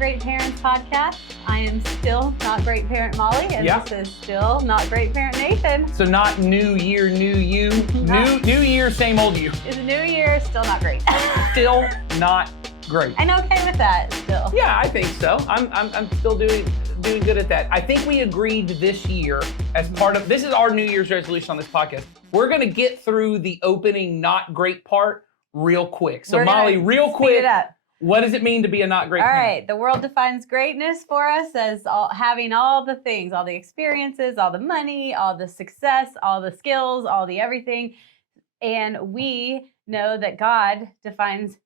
Great Parents podcast. I am still Not Great Parent Molly, and This is still Not Great Parent Nathan. So not new year, new you. New year, same old you. It's a new year, still not great. Still not great. And okay with that still. Yeah, I think so. I'm still doing good at that. I think we agreed this year as part of, this is our New Year's resolution on this podcast. We're going to get through the opening not great part real quick. So Molly, real quick. Speed it up. What does it mean to be a not great parent? parent? All right, the world defines greatness for us as having all the things, all the experiences, all the money, all the success, all the skills, all the everything. And we know that God defines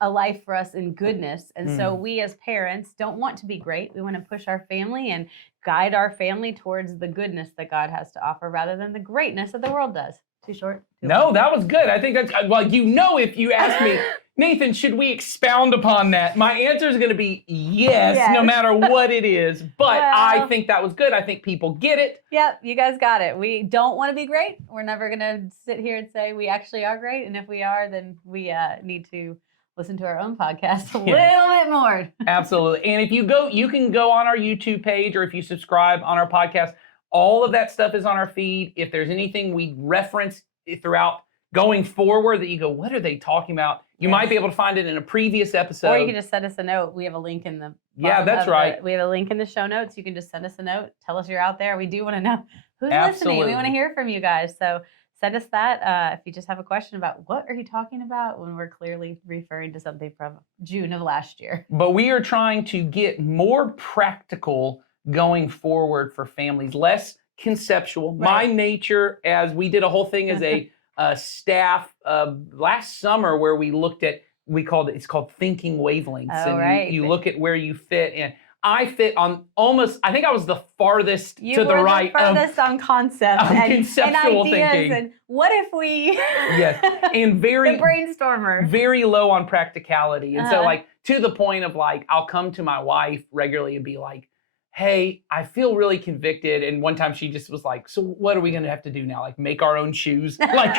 a life for us in goodness. And so we as parents don't want to be great. We want to push our family and guide our family towards the goodness that God has to offer rather than the greatness that the world does. Too short? No, that was good. I think that's, well, if you ask me, Nathan, should we expound upon that? My answer is going to be yes, no matter what it is. But I think that was good. I think people get it. Yep, you guys got it. We don't want to be great. We're never going to sit here and say we actually are great. And if we are, then we need to listen to our own podcast a little bit more. Absolutely. And if you go, you can go on our YouTube page, or if you subscribe on our podcast, all of that stuff is on our feed. If there's anything we reference throughout going forward that you go, what are they talking about? You might be able to find it in a previous episode. Or you can just send us a note. We have a link in the that's right. We have a link in the show notes. You can just send us a note. Tell us you're out there. We do want to know who's listening. We want to hear from you guys. So send us that if you just have a question about what are you talking about when we're clearly referring to something from June of last year. But we are trying to get more practical going forward for families, less conceptual. Right. My nature, as we did a whole thing as a staff last summer where we looked at, it's called thinking wavelengths. Oh, and you look at where you fit. And I fit on almost, I think I was the farthest to the right. You were the farthest on concept and conceptual and ideas thinking. And what if we... Yes, and very... the brainstormer. Very low on practicality. And so like to the point of like, I'll come to my wife regularly and be like, hey, I feel really convicted. And one time she just was like, so what are we going to have to do now? Like make our own shoes? Like,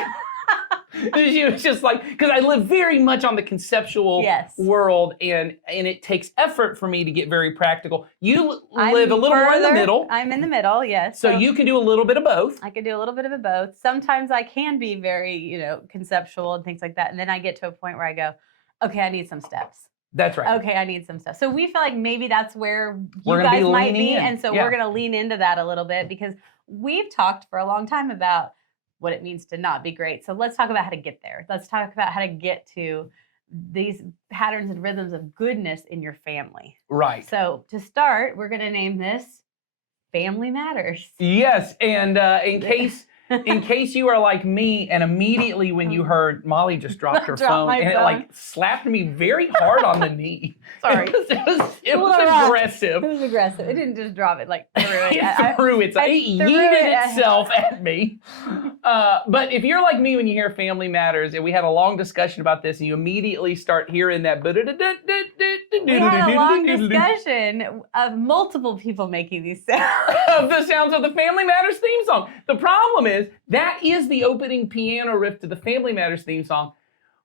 she was just like, because I live very much on the conceptual world, and it takes effort for me to get very practical. You live a little more in the middle. I'm in the middle, yes. So you can do a little bit of both. I can do a little bit of both. Sometimes I can be very, conceptual and things like that. And then I get to a point where I go, okay, I need some steps. That's right. Okay, I need some stuff. So we feel like maybe that's where you guys might be. And so we're going to lean into that a little bit because we've talked for a long time about what it means to not be great. So let's talk about how to get there. Let's talk about how to get to these patterns and rhythms of goodness in your family. Right. So to start, we're going to name this Family Matters. Yes. And in case you are like me, and immediately when you heard Molly just dropped her phone, and it like slapped me very hard on the knee. Sorry. It was aggressive. It was aggressive. It didn't just drop it, like threw it. It yeeted itself at me. But if you're like me when you hear Family Matters, and we had a long discussion about this, and you immediately start hearing that. We had a long discussion of multiple people making these sounds. Of the sounds of the Family Matters theme song. The problem is, that is the opening piano riff to the Family Matters theme song.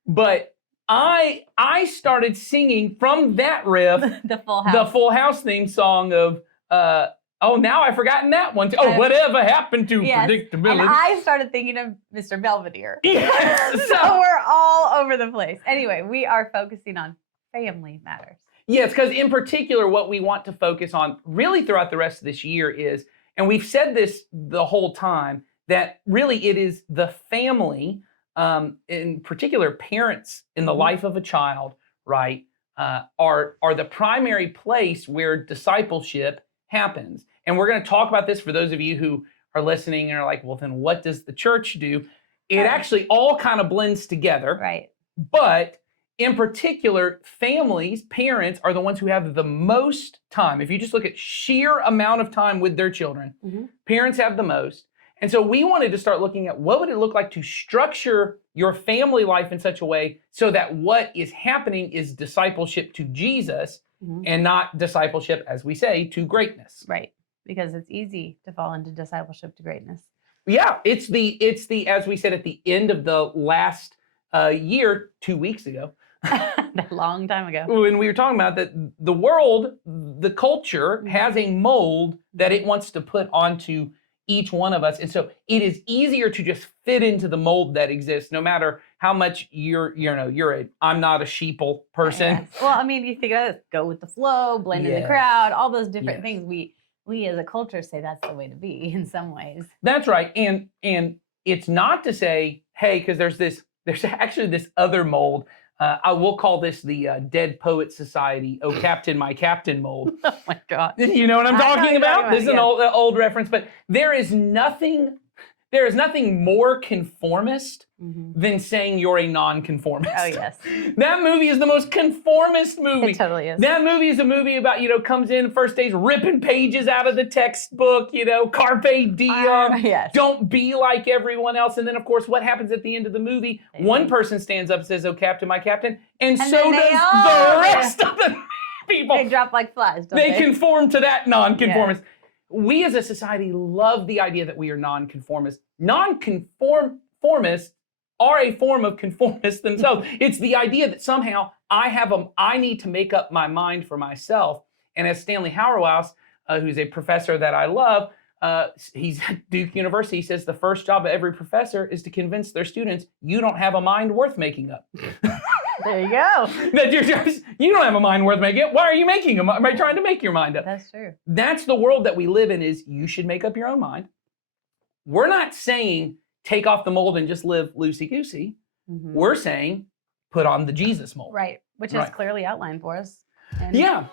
But I started singing from that riff the Full House theme song of now I've forgotten that one. Whatever happened to predictability? And I started thinking of Mr. Belvedere. Yes. So we're all over the place. Anyway, we are focusing on Family Matters. Yes, because in particular, what we want to focus on really throughout the rest of this year is, and we've said this the whole time, that really it is the family, in particular parents in the life of a child, right, are the primary place where discipleship happens. And we're going to talk about this for those of you who are listening and are like, well, then what does the church do? It actually all kind of blends together. Right. But in particular, families, parents are the ones who have the most time. If you just look at sheer amount of time with their children, parents have the most. And so we wanted to start looking at what would it look like to structure your family life in such a way so that what is happening is discipleship to Jesus and not discipleship, as we say, to greatness. Right. Because it's easy to fall into discipleship to greatness. Yeah, it's the as we said at the end of the last year, 2 weeks ago, A long time ago. when we were talking about that, the world, the culture has a mold that it wants to put onto each one of us. And so it is easier to just fit into the mold that exists, no matter how much I'm not a sheeple person. Yes. Well, I mean, you think of it, go with the flow, blend in the Yes. crowd, all those different Yes. things. We as a culture say that's the way to be in some ways. That's right. And it's not to say, hey, because there's actually this other mold. I will call this the Dead Poet Society, oh Captain, my Captain mold. Oh my God. You know what I'm I know talking what you're about? talking This is an about, old reference, but there is nothing more conformist than saying you're a nonconformist. Oh yes, That movie is the most conformist movie. it totally is. That movie is a movie about, comes in first days ripping pages out of the textbook, carpe diem. Yes. Don't be like everyone else. And then, of course, what happens at the end of the movie? One person stands up and says, oh, Captain, my Captain. And so then they does all- the rest of the people. They drop like flies, don't They they? conform to that nonconformist. We as a society love the idea that we are nonconformists. Nonconformists are a form of conformists themselves. It's the idea that somehow I need to make up my mind for myself. And as Stanley Hauerwas, who's a professor that I love, he's at Duke University, he says the first job of every professor is to convince their students you don't have a mind worth making up. There you go. That you don't have a mind worth making up. Why are you making a mind? Am I trying to make your mind up? That's true. That's the world that we live in, is you should make up your own mind. We're not saying take off the mold and just live loosey-goosey. Mhm. We're saying put on the Jesus mold. Right, which is Right. clearly outlined for us. And Yeah.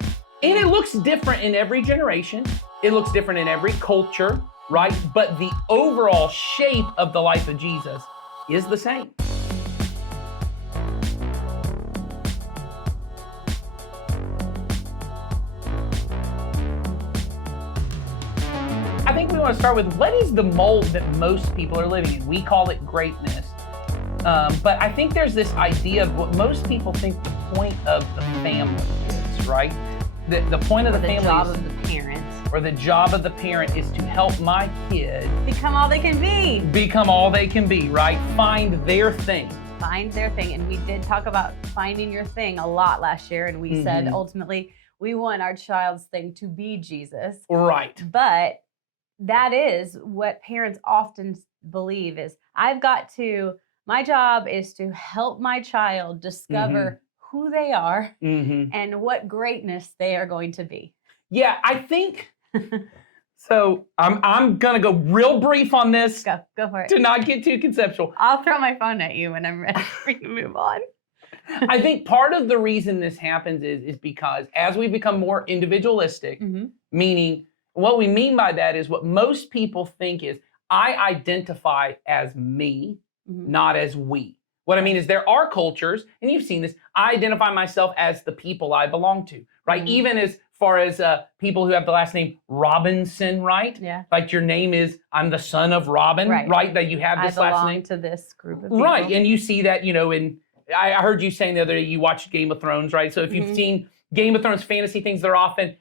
And it looks different in every generation. It looks different in every culture, right? But the overall shape of the life of Jesus is the same. I think we want to start with what is the mold that most people are living in? We call it greatness. But I think there's this idea of what most people think the point of the family is, right? The point of or the the family job is, of the parents. or the job of the parent is to help my kid Become all they can be. become all they can be, right? Find their thing. Find their thing. And we did talk about finding your thing a lot last year. And we said Mhm. ultimately we want our child's thing to be Jesus. Right. But that is what parents often believe is my job is to help my child discover who they are Mm-hmm. and what greatness they are going to be. Yeah, I think so. I'm gonna go real brief on this Go for it. to not get too conceptual. I'll throw my phone at you when I'm ready for you to move on. I think part of the reason this happens is because as we become more individualistic, Mhm. meaning what we mean by that is what most people think is I identify as me, Mhm. not as we. What I mean is there are cultures, and you've seen this, I identify myself as the people I belong to, right? Mhm. Even as far as people who have the last name Robinson, right? Yeah. Like your name is, I'm the son of Robin, Right. right? That you have I this last belong name. to this group of people. Right, and you see that, I heard you saying the other day you watched Game of Thrones, right? So if you've Mhm. seen Game of Thrones fantasy things, they're often,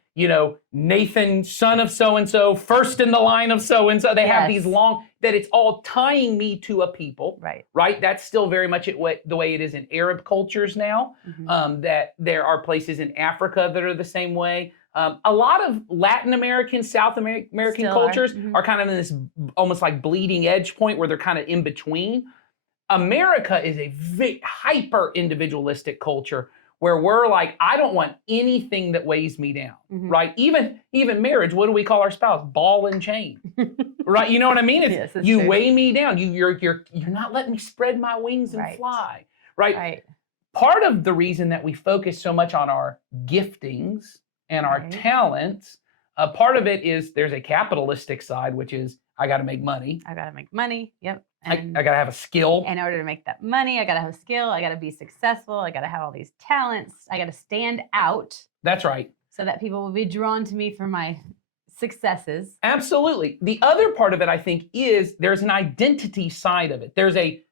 Nathan, son of so-and-so, first in the line of so-and-so. They have these Yes. long, that it's all tying me to a people, Right. right? That's still very much the way it is in Arab cultures now, Mhm. that there are places in Africa that are the same way. A lot of Latin American, South American Still are. cultures Mhm. are kind of in this almost like bleeding edge point where they're kind of in between. America is a hyper individualistic culture where we're like, I don't want anything that weighs me down, Mhm. right? Even marriage, what do we call our spouse? Ball and chain, right? You know what I mean? Yes, it's you true. weigh me down. You're not letting me spread my wings and Right. fly, right? Right. Part of the reason that we focus so much on our giftings and our Right. talents, part of it is there's a capitalistic side, which is I got to make money. I got to make money. Yep. I got to have a skill. In order to make that money, I got to have a skill. I got to be successful. I got to have all these talents. I got to stand out That's right. so that people will be drawn to me for my successes. Absolutely. The other part of it, I think, is there's an identity side of it.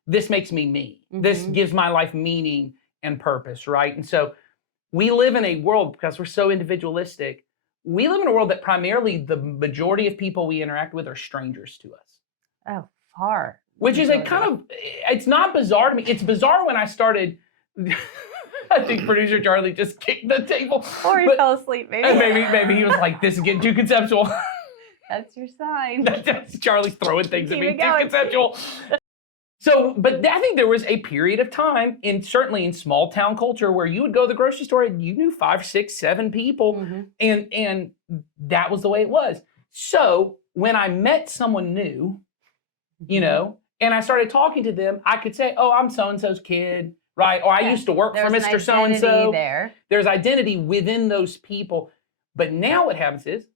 This makes me me. This Mhm. gives my life meaning and purpose, right? And so we live in a world, because we're so individualistic, we live in a world that primarily the majority of people we interact with are strangers to us. Oh, far. Which is a majority. kind of, it's not bizarre to me. It's bizarre when I started, I think producer Charlie just kicked the table. Or he But- fell asleep, maybe. and maybe he was like, this is getting too conceptual. That's your sign. That's Charlie's throwing things at Keep me, it too going. conceptual. So, but I think there was a period of time, certainly in small town culture, where you would go to the grocery store and you knew 5, 6, 7 people, Mhm. and that was the way it was. So when I met someone new, you know, and I started talking to them, I could say, "Oh, I'm so and so's kid," right? Or I Yeah. used to work There's for an Mr. So and identity so. there. There's identity within those people. But now what happens is,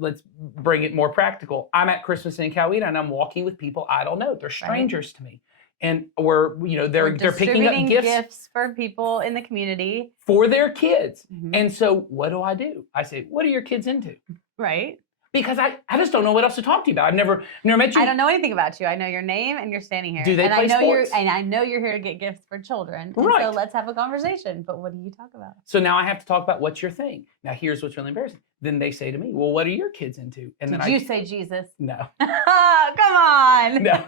let's bring it more practical. I'm at Christmas in Coweta and I'm walking with people I don't know. They're strangers to me. And they're picking up Distributing gifts for people in the community. for their kids. Mhm. And so what do? I say, "What are your kids into?" Right? Because I just don't know what else to talk to you about. I've never met you. I don't know anything about you. I know your name and you're standing here. Do they and play I know sports? I know you're here to get gifts for children. And Right. so let's have a conversation. But what do you talk about? So now I have to talk about what's your thing. Now here's what's really embarrassing. Then they say to me, "Well, what are your kids into?" And Did then you say Jesus? no, Come on. no,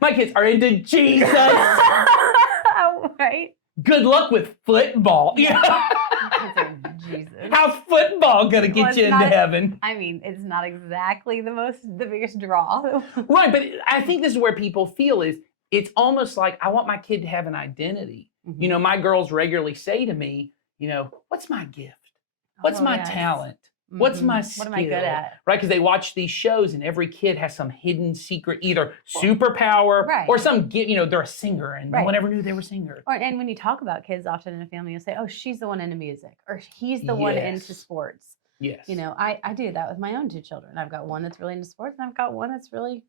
my kids are into Jesus. Right? Good luck with football. Yeah. Kids are Jesus. How's football gonna get Well, it's you into not- heaven? I mean, it's not exactly the biggest draw. Right, but I think this is where people feel is it's almost like I want my kid to have an identity. You know, my girls regularly say to me, "What's my gift? What's Oh, my yes. talent? What's my What am I good skill?" at? Right? Because they watch these shows and every kid has some hidden secret, either superpower Right. or some gift. They're a singer and no Right. one ever knew they were a singer. And when you talk about kids often in a family, you'll say, "Oh, she's the one into music," or "He's the one into Yes. sports." Yes. I do that with my own 2 children. I've got one that's really into sports, and I've got one that's really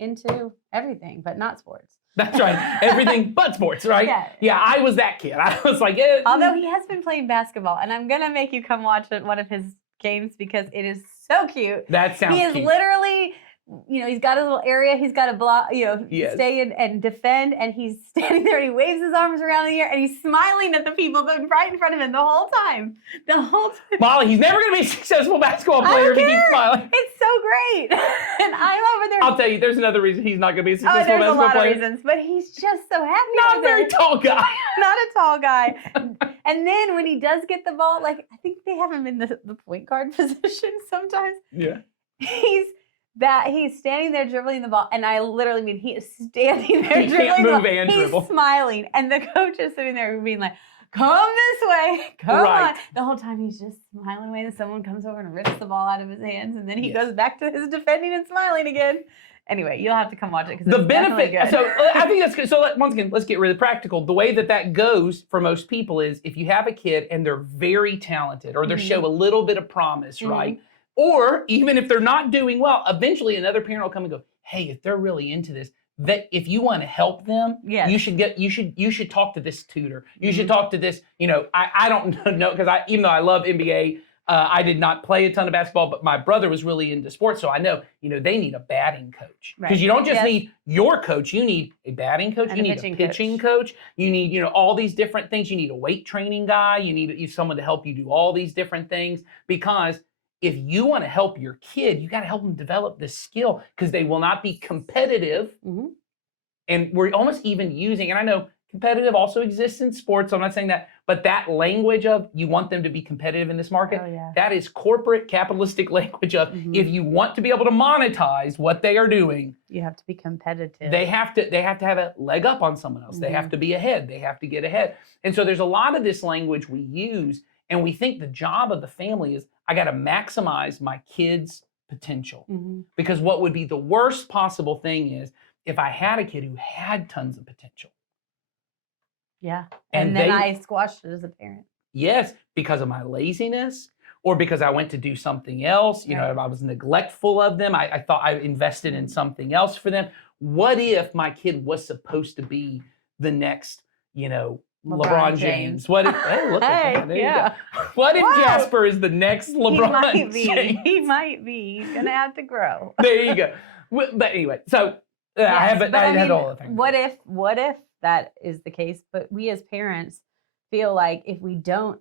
into everything, but not sports. That's right. Everything but sports, right? Yeah. Yeah, I was that kid. I was like, Although he has been playing basketball, and I'm gonna make you come watch one of his games because it is so cute. that sounds He is cute. literally, he's got his little area. He's got to block, Yes. stay in and defend. And he's standing there and he waves his arms around in the air and he's smiling at the people that are right in front of him the whole time. The whole time. Molly, he's never going to be a successful basketball I player don't if he keeps care. smiling. It's so great. And I'm over there. I'll tell you, there's another reason he's not going to be a Oh, successful there's a basketball lot of player. reasons, but he's just so happy. Not a over very there. tall guy. Not a tall guy. And then when he does get the ball, like I think they have him in the point guard position sometimes. Yeah. He's standing there dribbling the ball, and I literally mean he is standing there He dribbling can't the move ball. and He's dribble. smiling, and the coach is sitting there being like, "Come this way, come Right. on." The whole time he's just smiling away, and someone comes over and rips the ball out of his hands, and then he Yes. goes back to his defending and smiling again. Anyway, you'll have to come watch it because The it's definitely benefit, good. so I think that's good. So once again, let's get really practical. The way that goes for most people is if you have a kid and they're very talented or they Mhm. show a little bit of promise, Mhm. right? Or even if they're not doing well, eventually another parent will come and go, "Hey, if they're really into this, that if you want to help them, Yes. you should talk to this tutor. You should Mhm. talk to this, I don't know because even though I love NBA, I did not play a ton of basketball, but my brother was really into sports, so I know, they need a batting coach because Right. you don't just Yes. need your coach, you need a batting coach, And you a need pitching a pitching coach, you need, all these different things. You need a weight training guy, you need someone to help you do all these different things because if you want to help your kid, you got to help them develop this skill because they will not be competitive. Mhm. And we're almost even using, and I know competitive also exists in sports, so I'm not saying that, but that language of you want them to be competitive in this market, Oh, yeah. that is corporate capitalistic language of Mhm. if you want to be able to monetize what they are doing, You have to be competitive. they have to have a leg up on someone else. They have Mhm. to be ahead. They have to get ahead. And so there's a lot of this language we use, and we think the job of the family is I got to maximize my kids' potential. Mhm. Because what would be the worst possible thing is if I had a kid who had tons of potential. Yeah. And And then they- I squashed it as a parent. Yes, because of my laziness or because I went to do something else. Right. I was neglectful of them. I thought I invested in something else for them. What if my kid was supposed to be the next, LeBron James? What if, hey, look at that. There you yeah. go. What if Whoa. Jasper is the next He LeBron might be. James? He might be. He's gonna have to grow. There you go. But anyway, so I Yes, haven't. but I had mean, all the things. What if that is the case? But we as parents feel like if we don't,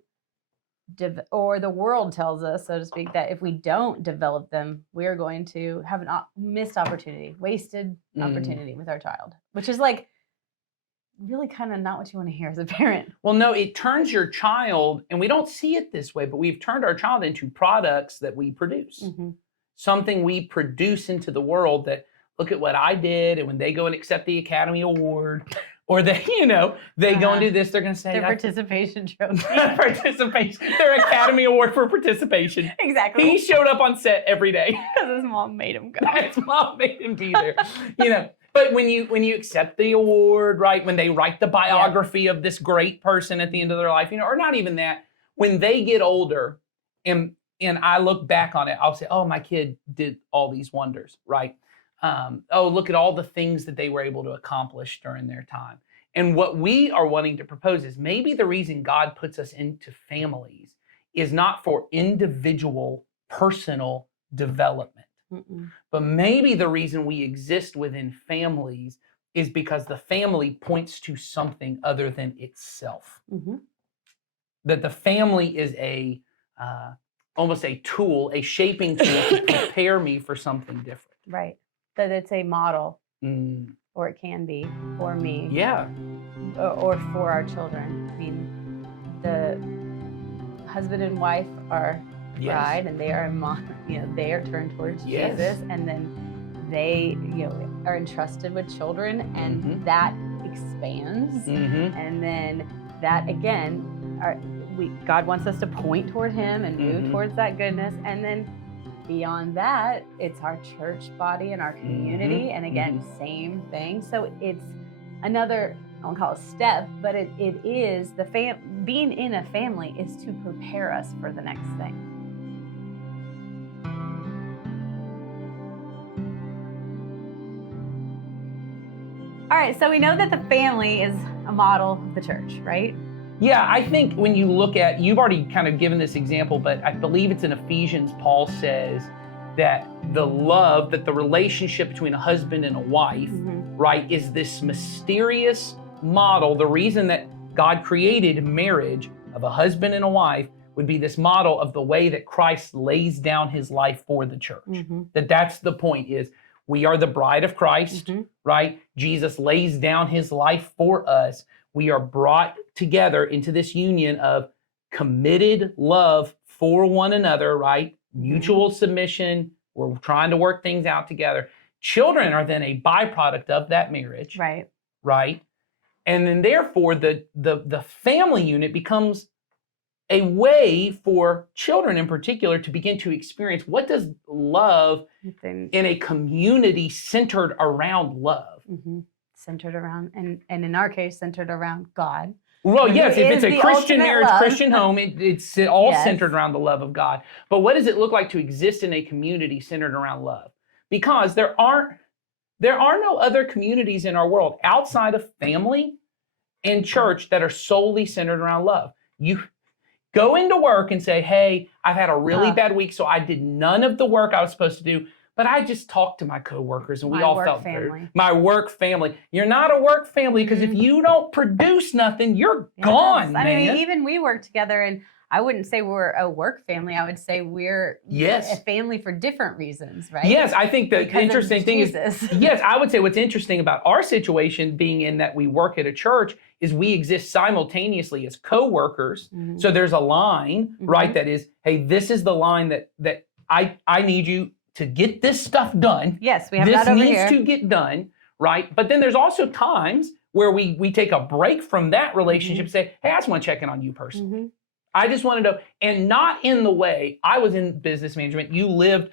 or the world tells us, so to speak, that if we don't develop them, we're going to have an missed opportunity, wasted Mm. opportunity with our child, which is like really kind of not what you want to hear as a parent. Well, no, it turns your child, and we don't see it this way, but we've turned our child into products that we produce. Mm-hmm. Something we produce into the world that, look at what I did, and when they go and accept the Academy Award, or they, they go and do this, they're going to say, Their participation trophy. participation, their Academy Award for participation. Exactly. He showed up on set every day. Because his mom made him go. His mom made him be there. But when you accept the award, right? When they write the biography of this great person at the end of their life, or not even that, when they get older, and I look back on it, I'll say, oh, my kid did all these wonders, right? Oh, look at all the things that they were able to accomplish during their time. And what we are wanting to propose is maybe the reason God puts us into families is not for individual, personal development. Mm-mm. But maybe the reason we exist within families is because the family points to something other than itself. Mm-hmm. That the family is almost a tool, a shaping tool to prepare me for something different. Right. That it's a model, Mm. or it can be for me, Yeah. or for our children. I mean, the husband and wife are Yes. bride, and they are they are turned towards Yes. Jesus, and then they are entrusted with children, and Mhm. that expands, Mm-hmm. and then that again, God wants us to point toward Him and move Mhm. towards that goodness, and then beyond that, it's our church body and our community, and again, same thing. So it's another, I won't call it a step, but it is being in a family is to prepare us for the next thing. All right, so we know that the family is a model of the church, right? Yeah, I think when you look at, you've already kind of given this example, but I believe it's in Ephesians, Paul says that the relationship between a husband and a wife, right, is this mysterious model. The reason that God created marriage of a husband and a wife would be this model of the way that Christ lays down his life for the church. That's the point, is we are the bride of Christ, right? Jesus lays down his life for us. We are brought together into this union of committed love for one another, right? Mutual submission. We're trying to work things out together. Children are then a byproduct of that marriage, right? And then therefore the family unit becomes a way for children in particular to begin to experience, what does love in a community centered around love? Centered around, and in our case, centered around God. Well, yes, if it's a Christian marriage, love. Christian home, it's all Yes. centered around the love of God. But what does it look like to exist in a community centered around love? Because there are no other communities in our world outside of family and church that are solely centered around love. You go into work and say, hey, I've had a really bad week, so I did none of the work I was supposed to do, but I just talked to my coworkers and we all felt good. My work family. You're not a work family, because if you don't produce nothing, you're gone, man. I mean, even we work together, and I wouldn't say we're a work family. I would say we're a family for different reasons, right? Yes, I think the interesting thing is, yes, I would say what's interesting about our situation being in that we work at a church is we exist simultaneously as co-workers. So there's a line, right, that is, hey, this is the line that I need you to get this stuff done. Yes, we have that over here. This needs to get done, right? But then there's also times where we take a break from that relationship and say, hey, I just want to check in on you personally. I just want to know, and not in the way, I was in business management, you lived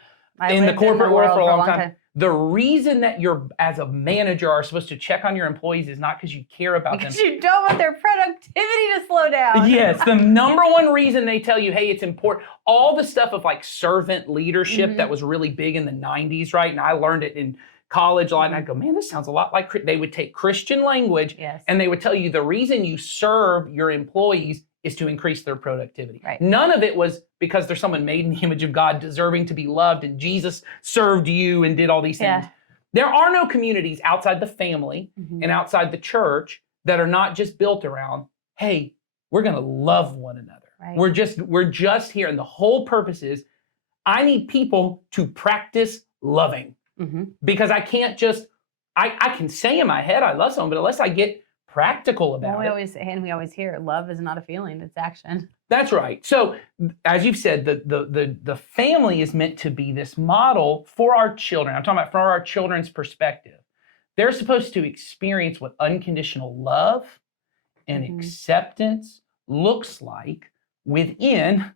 in the corporate world for a long time. The reason that you're, as a manager, are supposed to check on your employees is not because you care about them. Because you don't want their productivity to slow down. Yes, the number one reason they tell you, hey, it's important, all the stuff of like servant leadership that was really big in the 90s, right? And I learned it in college a lot, and I'd go, man, this sounds a lot like, they would take Christian language and they would tell you the reason you serve your employees is to increase their productivity. None of it was because there's someone made in the image of God deserving to be loved and Jesus served you and did all these things. There are no communities outside the family and outside the church that are not just built around, hey, we're going to love one another. We're just here. And the whole purpose is, I need people to practice loving, because I can't just, I can say in my head I love someone, but unless I get practical Well, about it. we always hear love is not a feeling, it's action. That's right. So, as you've said, the family is meant to be this model for our children. I'm talking about from our children's perspective. They're supposed to experience what unconditional love and Mhm. acceptance looks like within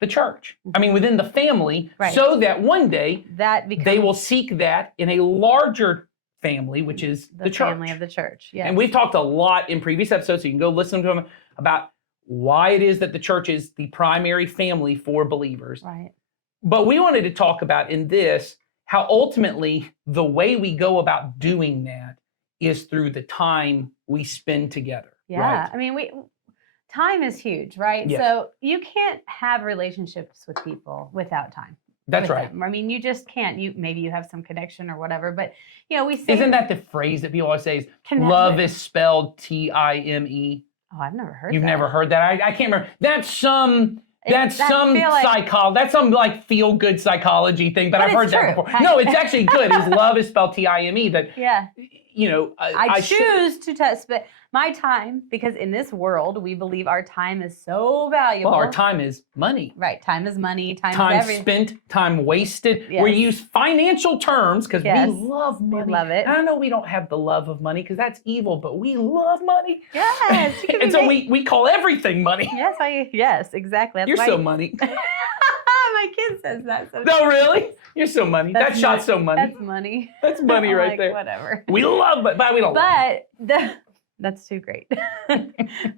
the church. I mean, within the family, Right. so that one day That becomes they will seek that in a larger family, which is the church. family of the church. Yes. And we've talked a lot in previous episodes, so you can go listen to them, about why it is that the church is the primary family for believers. Right. But we wanted to talk about in this how ultimately the way we go about doing that is through the time we spend together. Yeah. Right? I mean, time is huge, right? Yes. So you can't have relationships with people without time. That's with right. them. I mean, you just can't. Maybe you have some connection or whatever, but we say Isn't that the phrase that people always say is Connect- love is spelled T-I-M-E? Oh, I've never heard. You've that. never heard that? I can't remember. That's some I feel like- that's some like feel good psychology thing, but I've it's heard that true. before. No, it's actually good. Is love is spelled T-I-M-E. That Yeah. I should- choose to spend my time because in this world we believe our time is so valuable. Well, our time is money. Right. Time is money. Time is Time everything. spent, time wasted. We Yes. use financial terms because Yes. we love We money. love it. And I know we don't have the love of money because that's evil, but we love money. Yes. you can And be so made- we call everything money. Yes, exactly. That's You're why so money. my kid says that. So No, really? You're so money. That's That shot's so money. That's money. That's money I'm right like, there. Whatever. We love it, but we don't love it. But that's too great.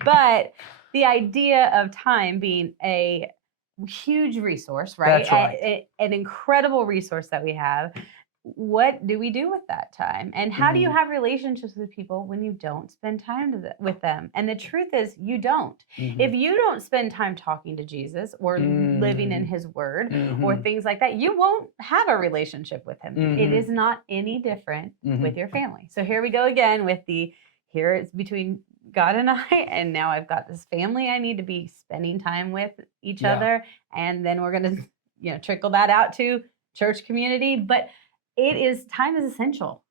But the idea of time being a huge resource, right? That's right. An incredible resource that we have. What do we do with that time? And how do you have relationships with people when you don't spend time with them? And the truth is, you don't. Mhm. If you don't spend time talking to Jesus or living in his word or things like that, you won't have a relationship with him. It Mhm. is not any different Mhm. with your family. So here we go again with here it's between God and I, and now I've got this family I need to be spending time with each Yeah. other. And then we're going to, trickle that out to church community. But time is essential.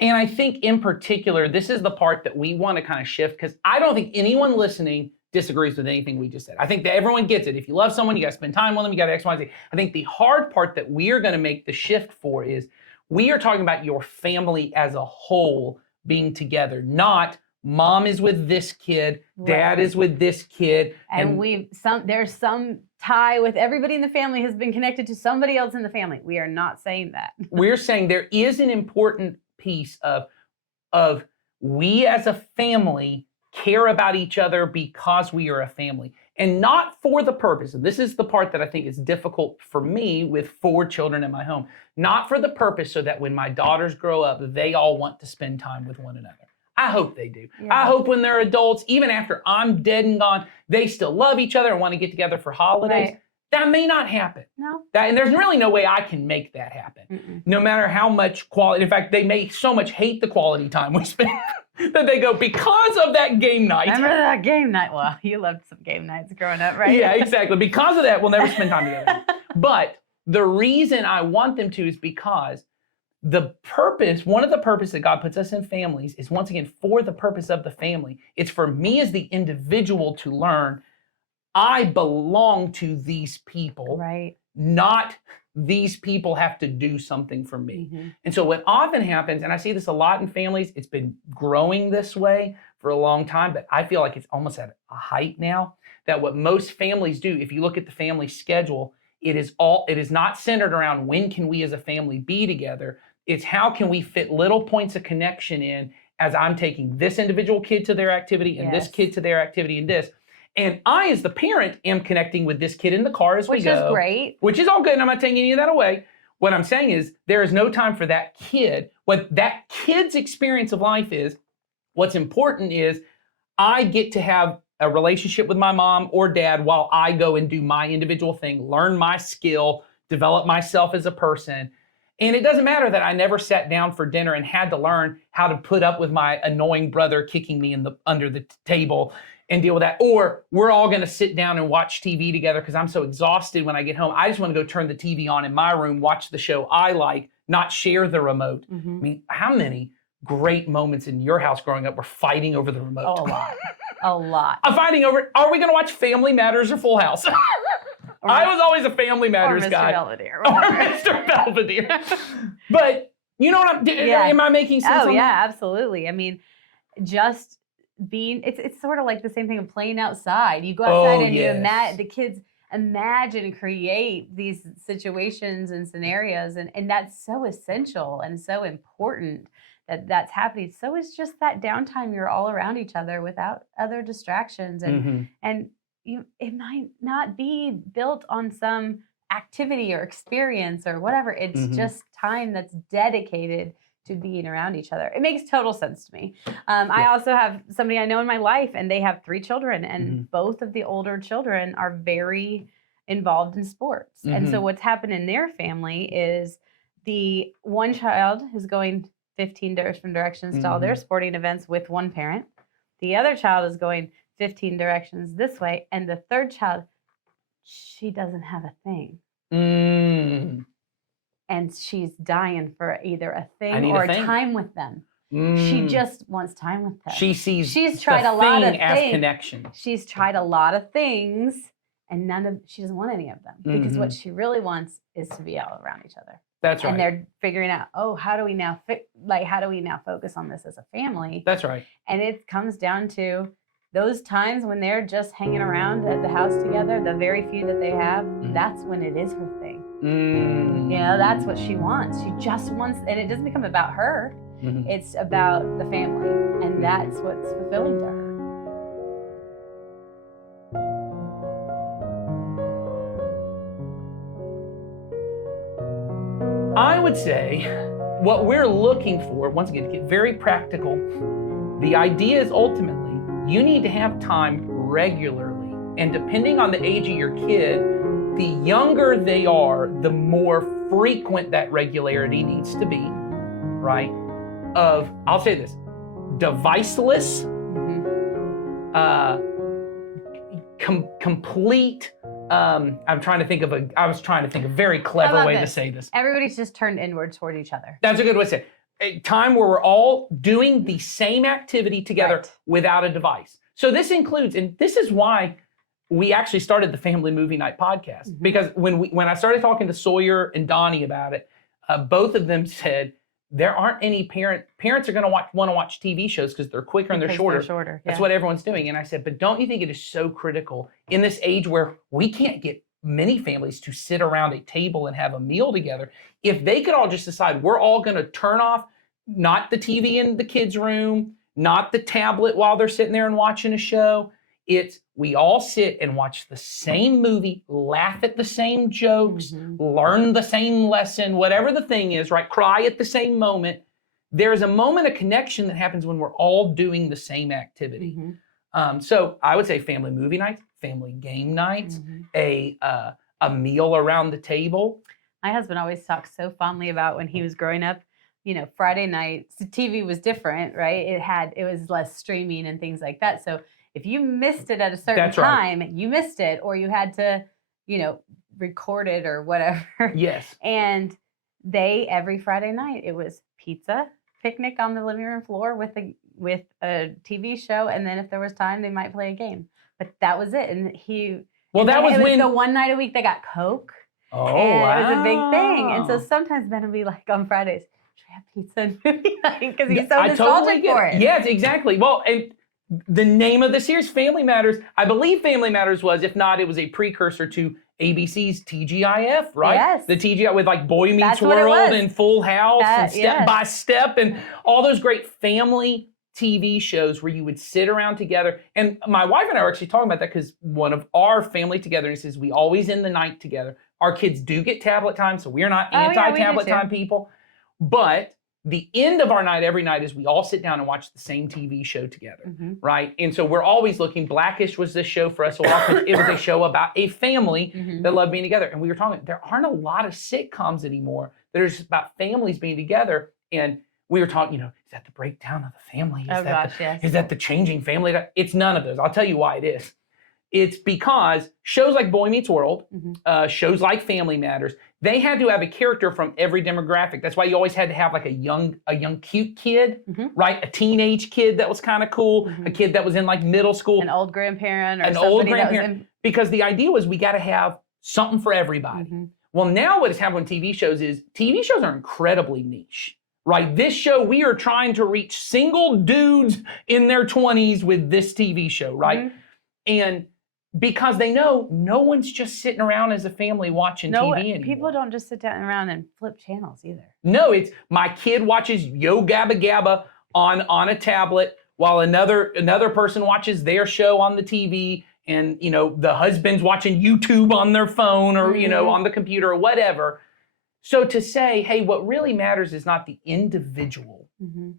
And I think in particular, this is the part that we want to kind of shift because I don't think anyone listening disagrees with anything we just said. I think that everyone gets it. If you love someone, you got to spend time with them, you got to X, Y, Z. I think the hard part that we are going to make the shift for is we are talking about your family as a whole being together, not mom is with this kid, dad Right. is with this kid. And there's some tie with everybody in the family has been connected to somebody else in the family. We are not saying that. We're saying there is an important piece of we as a family care about each other because we are a family and not for the purpose. And this is the part that I think is difficult for me with 4 children in my home, not for the purpose so that when my daughters grow up, they all want to spend time with one another. I hope they do. Yeah. I hope when they're adults, even after I'm dead and gone, they still love each other and want to get together for holidays. Right. That may not happen. No. And there's really no way I can make that happen. Mm-mm. No matter how much quality, in fact, they may so much hate the quality time we spend that they go, because of that game night. Remember that game night? Well, you loved some game nights growing up, right? Yeah, exactly. Because of that, we'll never spend time together. But the reason I want them to is because one of the purposes that God puts us in families is once again for the purpose of the family. It's for me as the individual to learn I belong to these people, Right. not these people have to do something for me. Mhm. And so what often happens, and I see this a lot in families, it's been growing this way for a long time, but I feel like it's almost at a height now, that what most families do, if you look at the family schedule, it is not centered around when can we as a family be together. It's how can we fit little points of connection in as I'm taking this individual kid to their activity and this Yes. kid to their activity and this. And I, as the parent, am connecting with this kid in the car as we Which go. is great. Which is all good, and I'm not taking any of that away. What I'm saying is there is no time for that kid. What that kid's experience of life is, what's important is I get to have a relationship with my mom or dad while I go and do my individual thing, learn my skill, develop myself as a person. And it doesn't matter that I never sat down for dinner and had to learn how to put up with my annoying brother kicking me under the table and deal with that. Or we're all going to sit down and watch TV together because I'm so exhausted when I get home. I just want to go turn the TV on in my room, watch the show I like, not share the remote. I Mhm. mean, how many great moments in your house growing up were fighting over the remote? Oh, a lot. A lot. I'm fighting over, are we going to watch Family Matters or Full House? I was always a Family Matters or Mr. guy. Belvedere. Or Mr. Belvedere. But you know what am I making sense Oh, on yeah, that? absolutely. I mean, just being, it's sort of like the same thing of playing outside. You go outside and yes. the kids imagine and create these situations and scenarios. And that's so essential and so important that that's happening. So is just that downtime. You're all around each other without other distractions. And it might not be built on some activity or experience or whatever. It's just time that's dedicated to being around each other. It makes total sense to me. I also have somebody I know in my life, and they have 3 children, and both of the older children are very involved in sports. And so what's happened in their family is the one child is going 15 different directions to all their sporting events with one parent. The other child is going 15 directions this way, and the third child, she doesn't have a thing. And she's dying for either a thing or a time with them. She just wants time with them. She's tried a lot of things. Connection. She's tried a lot of things, and she doesn't want any of them because what she really wants is to be all around each other. That's right. And they're figuring out, how do we now focus on this as a family? That's right. And it comes down to those times when they're just hanging around at the house together, the very few that they have, that's when it is her thing. That's what she wants. She just wants, and it doesn't become about her. It's about the family, and that's what's fulfilling to her. I would say what we're looking for, once again, to get very practical, the idea is ultimately you need to have time regularly. And depending on the age of your kid, the younger they are, the more frequent that regularity needs to be, right? I'll say this, deviceless, complete, I was trying to think of a very clever way to say this. Everybody's just turned inward toward each other. That's a good way to say it. A time where we're all doing the same activity together without a device. So this includes, and this is why we actually started the Family Movie Night podcast, because when I started talking to Sawyer and Donnie about it, both of them said there aren't any parents are going to want to watch TV shows because they're quicker and they're shorter. That's what everyone's doing. And I said, but don't you think it is so critical in this age where we can't get many families to sit around a table and have a meal together? If they could all just decide we're all going to turn off, not the TV in the kids' room, not the tablet while they're sitting there and watching a show. It's we all sit and watch the same movie, laugh at the same jokes, learn the same lesson, whatever the thing is, right? Cry at the same moment. There's a moment of connection that happens when we're all doing the same activity. So I would say family movie nights, family game nights, a meal around the table. My husband always talks so fondly about when he was growing up. Friday nights, the TV was different, right? It was less streaming and things like that. So if you missed it at a certain time, you missed it, or you had to, record it or whatever. Yes. And every Friday night, it was pizza, picnic on the living room floor with a TV show, and then if there was time, they might play a game. But that was it. And it was the one night a week they got Coke. Oh, and it was a big thing. And so sometimes Ben would be like on Fridays, should we have pizza and movie night? Because he's so nostalgic for it. Yes, exactly. Well, and the name of the series, Family Matters, I believe Family Matters was, if not, it was a precursor to ABC's TGIF, right? Yes. The TGIF with like Boy Meets World and Full House and Step by Step and all those great family TV shows where you would sit around together. And my wife and I were actually talking about that because one of our family togetherness is we always end the night together. Our kids do get tablet time, so we're not anti-tablet time people. But the end of our night every night is we all sit down and watch the same TV show together, right? And so we're always looking. Blackish was this show for us a while because it was a show about a family that loved being together. And we were talking, there aren't a lot of sitcoms anymore that are just about families being together. And we were talking, is that the breakdown of the family? Is that the changing family? It's none of those. I'll tell you why it is. It's because shows like Boy Meets World, Mhm. shows like Family Matters, they had to have a character from every demographic. That's why you always had to have like a young cute kid, Mhm. right? A teenage kid that was kind of cool, a Mhm. kid that was in like middle school, An old grandparent or an somebody old that was grandparent. Because the idea was we got to have something for everybody. Mhm. Well, now what has happened with TV shows is TV shows are incredibly niche, right? This show, we are trying to reach single dudes in their 20s with this TV show, right? Mhm. And because they know no one's just sitting around as a family watching No, TV anymore. people don't just sit down around and flip channels either. No, it's my kid watches Yo Gabba Gabba on a tablet while another person watches their show on the TV, and the husband's watching YouTube on their phone or Mhm. on the computer or whatever. So to say, hey, what really matters is not the individual, Mhm.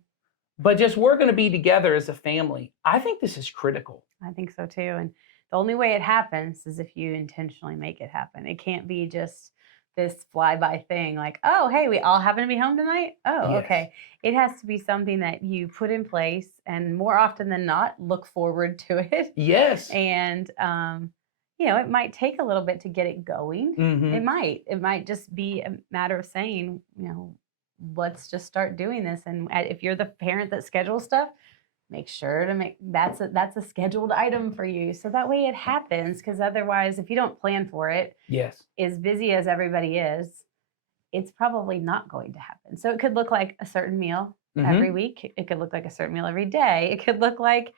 but just we're going to be together as a family. I think this is critical. I think so too. And the only way it happens is if you intentionally make it happen. It can't be just this fly-by thing like, oh, hey, we all happen to be home tonight. Oh, Yes. okay. It has to be something that you put in place and more often than not, look forward to it. Yes. And, it might take a little bit to get it going. Mhm. It might just be a matter of saying, let's just start doing this. And if you're the parent that schedules stuff, make sure to make that's a scheduled item for you. So that way it happens. Because otherwise, if you don't plan for it, Yes. as busy as everybody is, it's probably not going to happen. So it could look like a certain meal every week. It could look like a certain meal every day. It could look like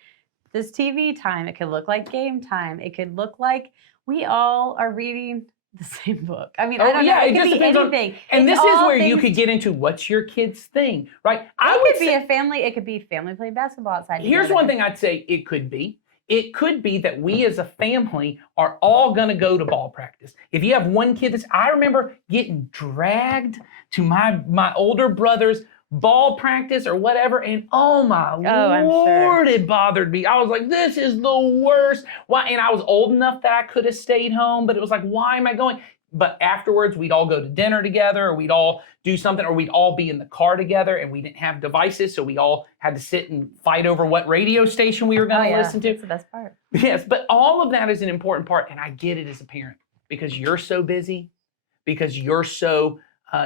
this TV time. It could look like game time. It could look like we all are reading the same book. I mean, I don't know. It could be anything. And It's this is all where you things- could get into what's your kid's thing, right? It could be a family. It could be family playing basketball outside. Here's together. one thing I'd say it could be. It could be that we as a family are all going to go to ball practice. If you have one kid I remember getting dragged to my older brother's ball practice or whatever, and oh my I'm Lord, sure. it bothered me. I was like, this is the worst. Why? And I was old enough that I could have stayed home, but it was like, why am I going? But afterwards, we'd all go to dinner together, or we'd all do something, or we'd all be in the car together, and we didn't have devices, so we all had to sit and fight over what radio station we were going to listen to. That's the best part. Yes, but all of that is an important part, and I get it as a parent because you're so busy, because you're so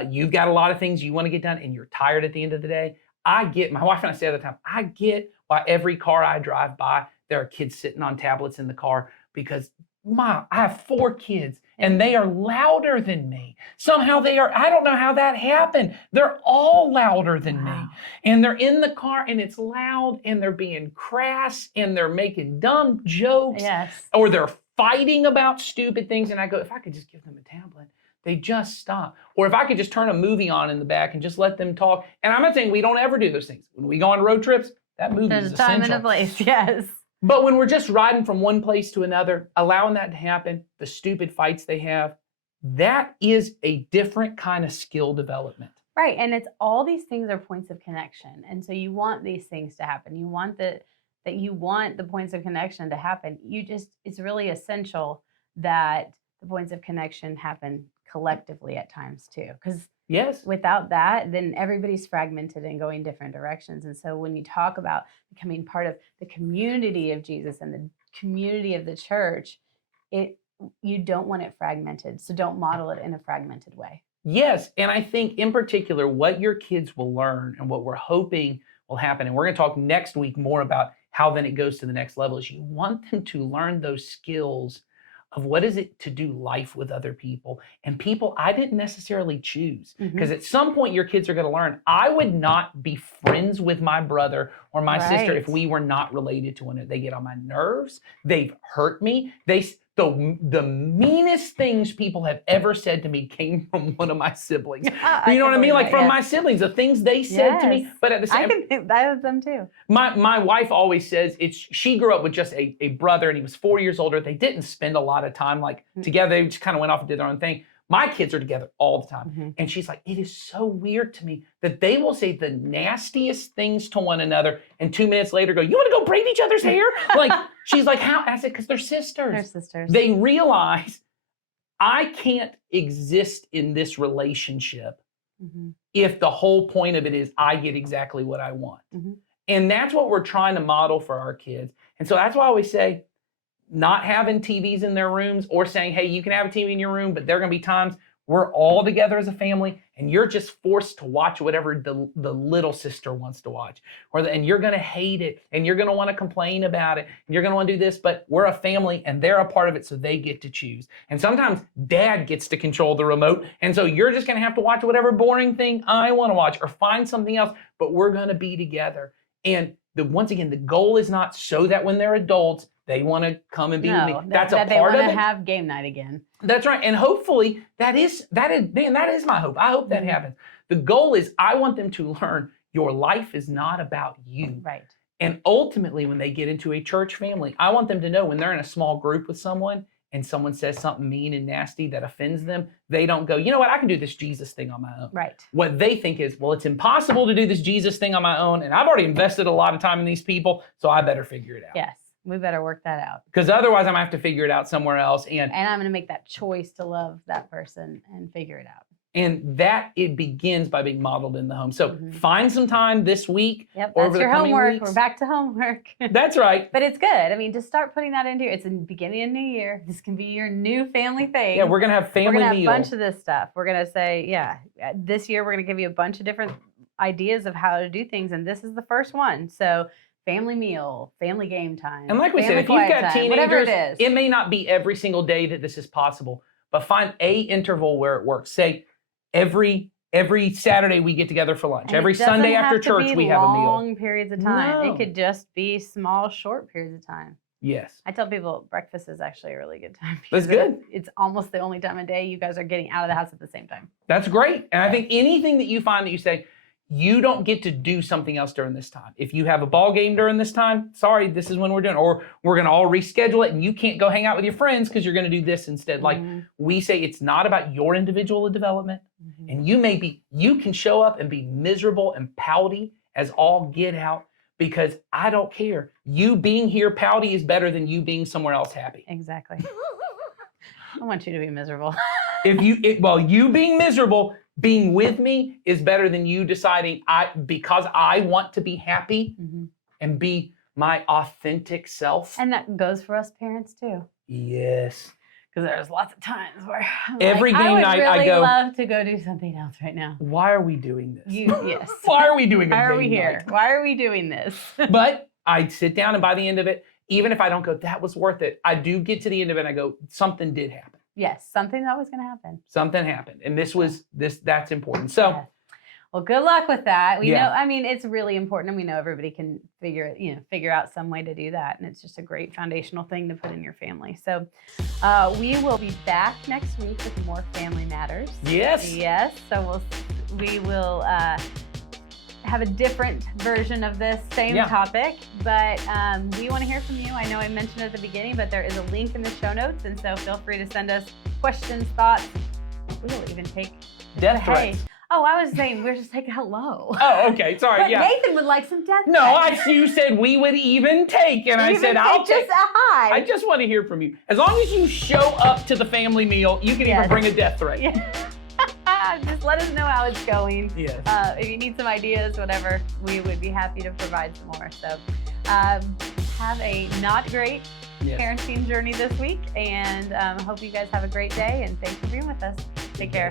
you've got a lot of things you want to get done, and you're tired at the end of the day. I get. My wife and I say all the time. I get why every car I drive by, there are kids sitting on tablets in the car because I have 4 kids. And they are louder than me. Somehow they are, I don't know how that happened. They're all louder than me. And they're in the car and it's loud and they're being crass and they're making dumb jokes. Yes. Or they're fighting about stupid things. And I go, if I could just give them a tablet, they just stop. Or if I could just turn a movie on in the back and just let them talk. And I'm not saying we don't ever do those things. When we go on road trips, that movie There's is a time essential. and a place. Yes. But when we're just riding from one place to another, allowing that to happen, the stupid fights they have, that is a different kind of skill development. Right. And it's all these things are points of connection. And so you want these things to happen. You want that you want the points of connection to happen. It's really essential that the points of connection happen collectively at times too. Because Yes. without that, then everybody's fragmented and going different directions. And so when you talk about becoming part of the community of Jesus and the community of the church, you don't want it fragmented. So don't model it in a fragmented way. Yes. And I think in particular, what your kids will learn and what we're hoping will happen, and we're going to talk next week more about how then it goes to the next level, is you want them to learn those skills of what is it to do life with other people and people I didn't necessarily choose. Because at some point your kids are going to learn, I would not be friends with my brother or my sister if we were not related to one another. They get on my nerves. They've hurt me. The meanest things people have ever said to me came from one of my siblings. You know what I mean? Like from my siblings, the things they said to me. But at the same time, I have them too. My wife always says she grew up with just a brother and he was 4 years older. They didn't spend a lot of time together. They just kind of went off and did their own thing. My kids are together all the time. And she's like, it is so weird to me that they will say the nastiest things to one another and 2 minutes later go, you want to go braid each other's hair? She's like, how? I said, because they're sisters. They're sisters. They realize I can't exist in this relationship if the whole point of it is I get exactly what I want. And that's what we're trying to model for our kids. And so that's why I always say, not having TVs in their rooms or saying, hey, you can have a TV in your room, but there are going to be times we're all together as a family and you're just forced to watch whatever the little sister wants to watch. And you're going to hate it and you're going to want to complain about it and you're going to want to do this, but we're a family and they're a part of it, so they get to choose. And sometimes dad gets to control the remote, and so you're just going to have to watch whatever boring thing I want to watch or find something else, but we're going to be together. And once again, the goal is not so that when they're adults, they want to come and be with me. That's a part of it. They want to have game night again. That's right. And hopefully that is my hope. I hope that happens. The goal is I want them to learn your life is not about you. Right. And ultimately, when they get into a church family, I want them to know when they're in a small group with someone and someone says something mean and nasty that offends them, they don't go, you know what, I can do this Jesus thing on my own. Right. What they think is, well, it's impossible to do this Jesus thing on my own, and I've already invested a lot of time in these people, so I better figure it out. Yes. We better work that out. Because otherwise I'm going to have to figure it out somewhere else. And I'm going to make that choice to love that person and figure it out. And that it begins by being modeled in the home. So find some time this week. Yep, or that's over your the coming homework. weeks. We're back to homework. That's right. But it's good. I mean, just start putting that into it's the beginning of New Year. This can be your new family thing. Yeah, we're going to have family meal. We're going to have a bunch of this stuff. We're going to say, this year we're going to give you a bunch of different ideas of how to do things. And this is the first one. So family meal, family game time. And like we said, if you've got teenagers, it may not be every single day that this is possible, but find a interval where it works. Say every Saturday we get together for lunch. And every Sunday after church we have a meal. Long periods of time. No. It could just be small, short periods of time. Yes. I tell people breakfast is actually a really good time. That's good. It's almost the only time of day you guys are getting out of the house at the same time. That's great. And I think anything that you find that you say, you don't get to do something else during this time. If you have a ball game during this time, sorry, this is when we're doing it. Or we're going to all reschedule it and you can't go hang out with your friends because you're going to do this instead. Like we say, it's not about your individual development. And you can show up and be miserable and pouty as all get out because I don't care. You being here pouty is better than you being somewhere else happy. Exactly. I want you to be miserable. You being miserable, being with me is better than you deciding because I want to be happy and be my authentic self. And that goes for us parents too. Yes. Because there's lots of times where every game night I go, I would really love to go do something else right now. Why are we doing this? Yes. Why are we doing this? Why are we here? Why are we doing this? But I sit down and by the end of it, even if I don't go, that was worth it, I do get to the end of it and I go, something did happen. Yes, something's always going to happen. Something happened. And that's important. So, yes. Well, good luck with that. We know, I mean, it's really important and we know everybody can figure out some way to do that. And it's just a great foundational thing to put in your family. So we will be back next week with more Family Matters. Yes. Yes. So we will have a different version of this same topic, but we want to hear from you. I know I mentioned it at the beginning, but there is a link in the show notes, and so feel free to send us questions, thoughts. We will even take death threats. Oh, I was saying we're just like hello. Oh, okay, sorry. But Nathan would like some death threats. You said we would even take, and I said I'll take. Just a hi. I just want to hear from you. As long as you show up to the family meal, you can even bring a death threat. Yeah. Just let us know how it's going. Yes. If you need some ideas, whatever, we would be happy to provide some more. So have a not great parenting journey this week, and hope you guys have a great day, and thanks for being with us. Take care.